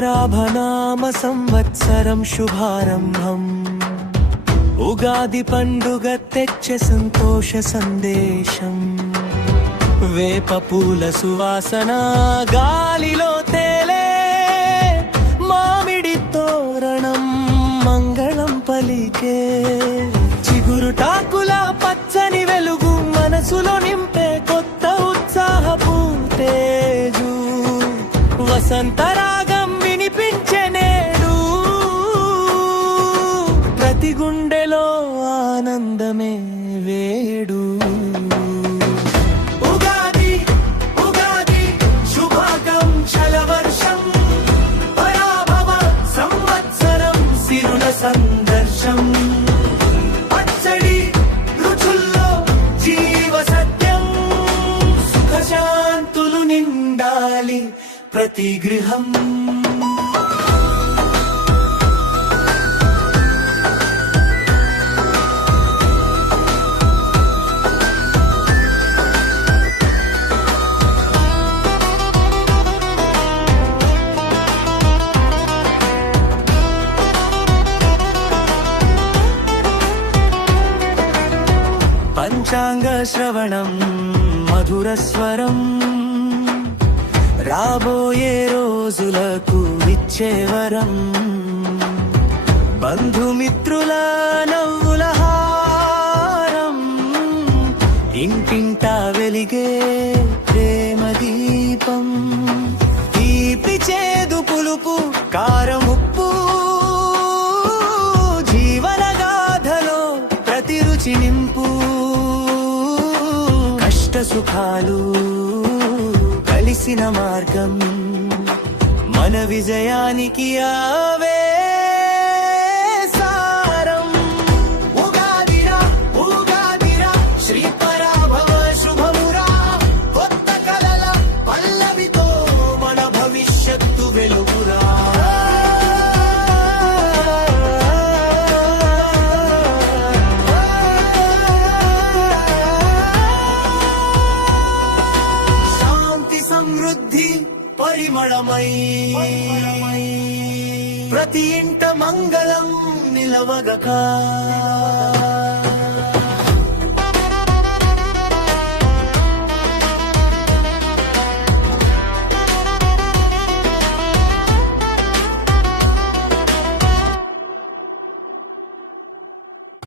పరాభనామ సంవత్సరం శుభారంభం. ఉగాది పండుగ తెచ్చే సంతోష సందేశం. వేప పూల సువాసన గాలిలో తేలే, మామిడి తోరణం మంగళం పలికే. చిగురుటాకుల పచ్చని వెలుగు మనసులో నింపే కొత్త ఉత్సాహపు తేజు. వసంతరాగం వినిపించే నేడు, ప్రతి గుండెలో ఆనందమే వేడు. ఉగాది ఉగాది శుభాకాంక్షల వర్షం. పరాభవ సంవత్సరం సిరుల సందర్శం. పచ్చడి రుచుల్లో జీవ సత్యం. సుఖశాంతులు నిండాలి ప్రతి గృహం. పంచాంగ శ్రవణం మధుర స్వరం. రాబోయే రోజులకు ఇచ్చే వరం. బంధుమిత్రుల నవ్వుల హారం. ఇంటింటా వెలిగే ప్రేమ దీపం. తీపి చేదు పులుపు కారం ఉప్పు. జీవన గాథలో ప్రతి రుచి నింపు. కష్ట సుఖాలు కలిసిన మార్గం. మన విజయానికి ఆవే సారం. ఉగాదిరా ఉగాదిరా శ్రీ పరాభవ శుభమురా. కొత్త కలల పల్లవితో మన భవిష్యత్తు వెలుగురా. సమృద్ధి పరిమళమై ప్రతి ఇంట మంగళం నిలవగక.